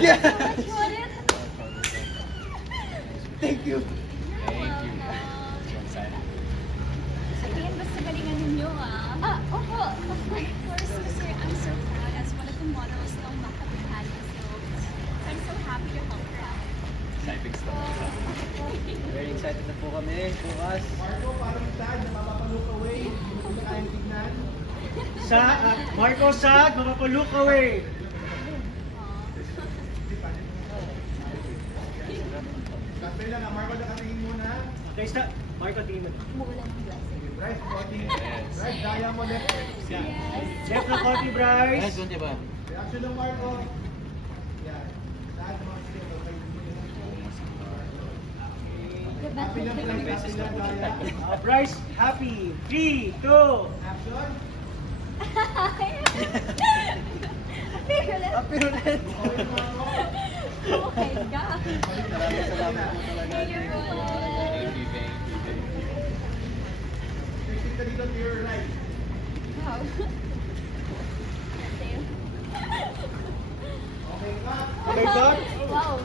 Yeah. so much for it. Thank you. Thank you. Again, basta galingan ninyo opo. Of course, kasi I'm so proud as one of the models ng Makapitali. So, I'm so happy to help her out. Exciting stuff. Very excited na po kami. Bukas. Marco, parang sad, napapalook away. Hindi ko kayang tignan. Marco Sad, mapapalook away. Katay lang, Marco, nakatingin muna. Okay, stop. Marco, tingin mo. Umuulan ng blessing. Bryce, konti. Yes. Bryce, daya mo left. Yes. Left na konti, Bryce. Guys, doon ba? Reaction ng Marco. Yan. Lahat ng mga sila, okay. Happy lang, Bryce. Happy lang, daya. Bryce, happy. 3, 2. Action. Fearless. Happy ulit. Okay, Marco. Oh my God. Maraming salamat po talaga. Thank you, Thank you, thank you, thank you. Facing ka dito to your right. Wow. Okay, cut. Okay, Doc? Wow,